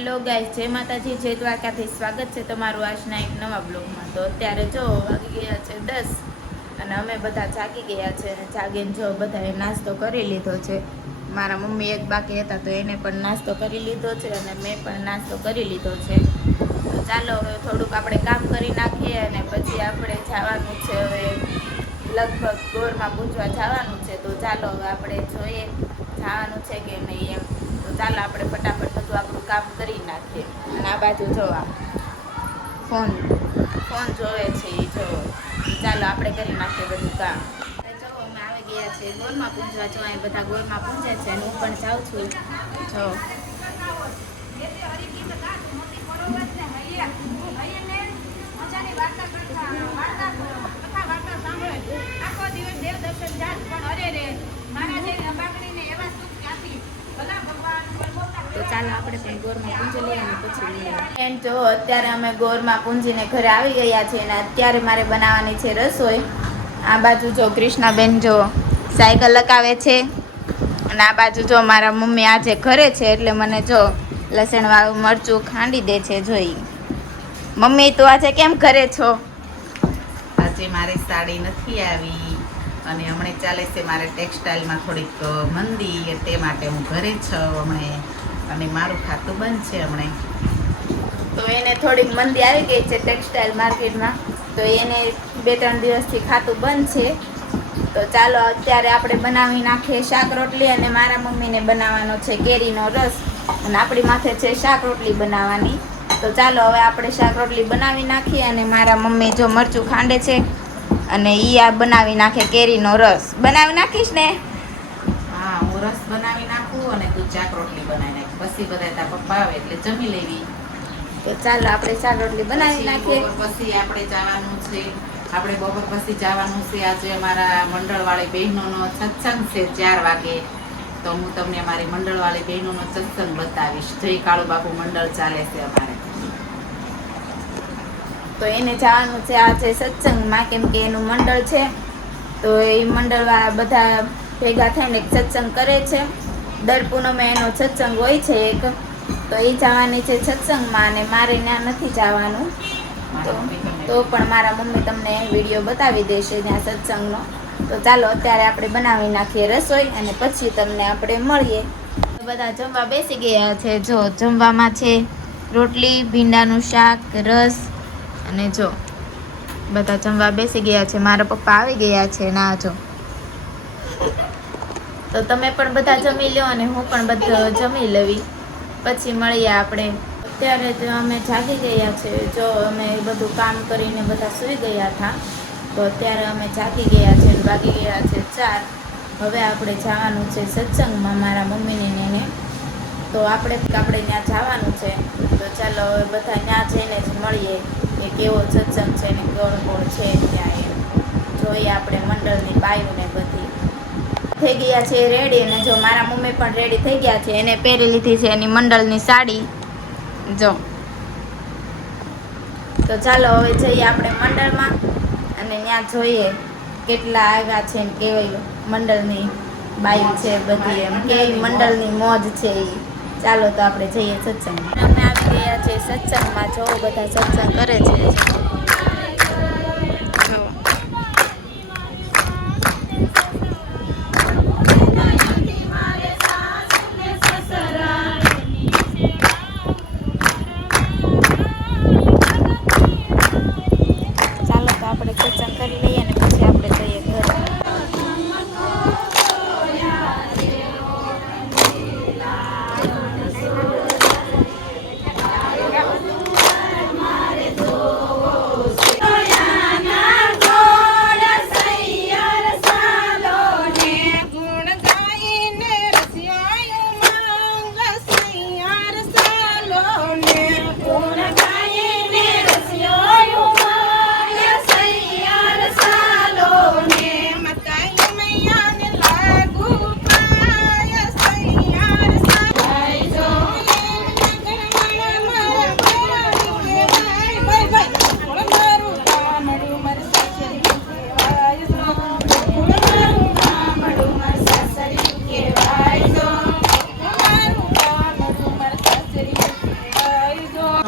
Hello guys, જય માતાજી, જય દ્વારકાથી સ્વાગત છે તમારું આજના એક નવા બ્લોગમાં. તો અત્યારે જો વાગી ગયા છે 10 અને અમે બધા જાગી ગયા છે અને જાગીને જો બધાએ નાસ્તો કરી લીધો છે. મારા મમ્મી એક બાકી હતા તો એને પણ નાસ્તો કરી લીધો છે અને મેં પણ નાસ્તો કરી લીધો છે. તો ચાલો હવે થોડુંક આપણે કામ કરી નાખીએ અને પછી આપણે જવાનું છે. હવે લગભગ ગોરમાં પૂજવા જવાનું છે. તો ચાલો હવે આપણે જોઈએ જવાનું છે કે નહીં એમ. તો ચાલો આપણે ફટાફટ બધું આપણું કામ કરી નાખીએ. અને આ બાજુ જોવા ફોન જોવે છે એ જો. ચાલો આપણે કરી નાખીએ બધું કામ. જો અમે આવી ગયા છે ગોરમાં પૂંજવા. જો અહીં બધા ગોરમાં પૂંજે છે અને હું પણ જાઉં છું. જો તો ચાલો આપણે પણ ગોરમાં પૂંજી લઈએ અને પછી એમ જો અત્યારે અમે ગોરમાં પૂંજીને ઘરે આવી ગયા છીએ અને અત્યારે મારે બનાવવાની છે રસોઈ. આ બાજુ જો કૃષ્ણાબેન જો સાયકલ લગાવે છે અને આ બાજુ જો મારા મમ્મી આજે ઘરે છે એટલે મને જો લસણવાળું મરચું ખાંડી દે છે. જોઈ મમ્મી તો આજે કેમ ઘરે છો? આજે મારી સાડી નથી આવી અને હમણે ચાલે છે મારે ટેક્સટાઇલમાં થોડીક મંદી, તે માટે હું ઘરે છું હમણે અને મારું ખાતું બંધ છે હમણે. તો એને થોડીક મંદી આવી ગઈ છે ટેક્સટાઇલ માર્કેટમાં, તો એને 2-3 દિવસથી ખાતું બંધ છે. તો ચાલો અત્યારે આપણે બનાવી નાખીએ શાક રોટલી અને મારા મમ્મીને બનાવવાનો છે કેરીનો રસ અને આપણી માથે છે શાક રોટલી બનાવવાની. તો ચાલો હવે આપણે શાક રોટલી બનાવી નાખીએ અને મારા મમ્મી જો મરચું ખાંડે છે અને ઈ આ બનાવી નાખે કેરીનો રસ. બનાવી નાખીશ ને? હા, હું રસ બનાવી નાખું અને તું શાક રોટલી બનાવી નાખ. પછી બધા તારા પપ્પા આવે એટલે જમી લેવી. તો ચાલો આપણે શાક રોટલી બનાવી નાખીએ. પછી આપણે જવાનું છે, આપણે બપોર પછી જવાનું છે. આજે અમારા મંડળવાળી બહેનોનો સત્સંગ છે 4 વાગે. તો હું તમને અમારી મંડળવાળી બહેનોનો સત્સંગ બતાવીશ. જય કાળુ બાપુ મંડળ ચાલે છે અમારે. તો એને જવાનું છે આજે સત્સંગમાં, કેમ કે એનું મંડળ છે. તો એ મંડળવાળા બધા ભેગા થઈને સત્સંગ કરે છે. દર પૂનમે એનો સત્સંગ હોય છે એક. તો એ જવાની છે સત્સંગમાં અને મારે ત્યાં નથી જવાનું. તો પણ મારા મમ્મી તમને વિડીયો બતાવી દેશે ત્યાં સત્સંગનો. તો ચાલો અત્યારે આપણે બનાવી નાખીએ રસોઈ અને પછી તમને આપણે મળીએ. બધા જમવા બેસી ગયા છે. જો જમવામાં છે રોટલી, ભીંડાનું શાક, રસ અને જો બધા જમવા બેસી ગયા છે. મારા પપ્પા આવી ગયા છે ના જો. તો તમે પણ બધા જમી લો અને હું પણ બધા જમી લેવી, પછી મળીએ આપણે. અત્યારે તો અમે જાગી ગયા છે. જો અમે બધું કામ કરીને બધા સૂઈ ગયા હતા. તો અત્યારે અમે જાગી ગયા છે અને વાગી ગયા છે 4. હવે આપણે જવાનું છે સત્સંગમાં મારા મમ્મીને એને. તો આપણે ત્યાં જવાનું છે. તો ચાલો હવે બધા ત્યાં જઈને જ મળીએ કે કેવો સત્સંગ છે ને કોણ છે ત્યાં એમ. જોઈએ આપણે મંડળની બાયુને બધી થઈ ગયા છે રેડી. અને જો મારા મમ્મી પણ રેડી થઈ ગયા છે. એને પહેરી લીધી છે એની મંડળની સાડી જો. તો ચાલો હવે જઈએ આપણે મંડળમાં અને ત્યાં જોઈએ કેટલા આવ્યા છે ને કેવી મંડળની બાયુ છે બધી, એમ કેવી મંડળની મોજ છે એ. ચાલો તો આપણે જઈએ સત્સંગમાં. અમે આવી ગયા છે સત્સંગમાં. જો બધા સત્સંગ કરે છે. ચાલો તો આપણે સત્સંગ કરી લઈએ અને પછી આપણે જઈએ ઘરે.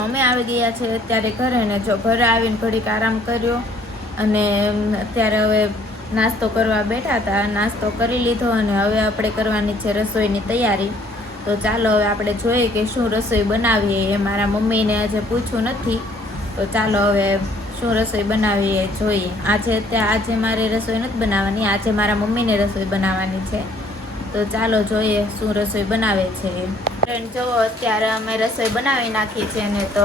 અમે આવી ગયા છે અત્યારે ઘરે, ને જો ઘરે આવીને ઘડીક આરામ કર્યો અને અત્યારે હવે નાસ્તો કરવા બેઠા હતા. નાસ્તો કરી લીધો અને હવે આપણે કરવાની છે રસોઈની તૈયારી. તો ચાલો હવે આપણે જોઈએ કે શું રસોઈ બનાવીએ. એ મારા મમ્મીને આજે પૂછ્યું નથી, તો ચાલો હવે શું રસોઈ બનાવીએ જોઈએ. આજે મારે રસોઈ નથી બનાવવાની, આજે મારા મમ્મીને રસોઈ બનાવવાની છે. તો ચાલો જોઈએ શું રસોઈ બનાવે છે. ફ્રેન્ડ જો અત્યારે અમે રસોઈ બનાવી નાખી છે ને તો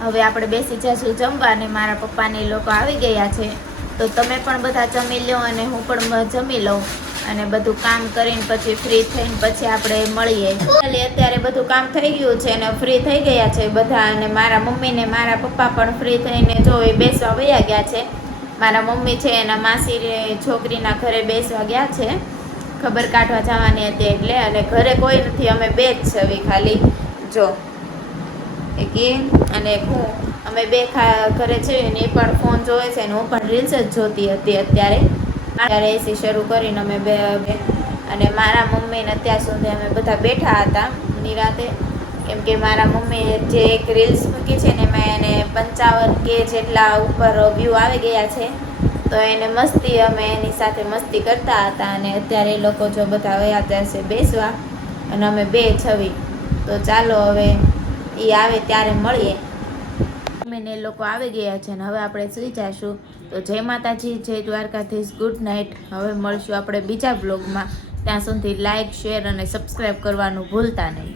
હવે આપણે બેસી જઈશું જમવા. ને મારા પપ્પાને લોકો આવી ગયા છે, તો તમે પણ બધા જમી લો અને હું પણ જમી લઉં અને બધું કામ કરીને પછી ફ્રી થઈને પછી આપણે મળીએ. અત્યારે બધું કામ થઈ ગયું છે અને ફ્રી થઈ ગયા છે બધા, અને મારા મમ્મી ને મારા પપ્પા પણ ફ્રી થઈને જો એ બેસવા વયા ગયા છે. મારા મમ્મી છે એના માસી છોકરીના ઘરે બેસવા ગયા છે, ખબર કાઢવા જવાની હતી એટલે. અને ઘરે કોઈ નથી, અમે બે જ છે ખાલી. જો એક એ અને એક હું, અમે બે ઘરે છે ને એ પણ ફોન જોવે છે ને હું પણ રીલ્સ જ જોતી હતી અત્યારે એસી શરૂ કરીને અમે બે અને મારા મમ્મીને અત્યાર સુધી અમે બધા બેઠા હતા નિરાતે, કેમ કે મારા મમ્મીએ જે એક રીલ્સ મૂકી છે ને એમાં એને 55K જેટલા ઉપર વ્યૂ આવી ગયા છે. તો એને મસ્તી, અમે એની સાથે મસ્તી કરતા હતા અને અત્યારે એ લોકો જો બધા વયા જશે બેસવા અને અમે બે છવી. તો ચાલો હવે એ આવે ત્યારે મળીએ. મમ્મીને એ લોકો આવી ગયા છે ને હવે આપણે સુઈ જઈશું. તો જય માતાજી, જય દ્વારકાધીશ, ગુડ નાઇટ. હવે મળશું આપણે બીજા બ્લોગમાં. ત્યાં સુધી લાઈક, શેર અને સબસ્ક્રાઈબ કરવાનું ભૂલતા નહીં.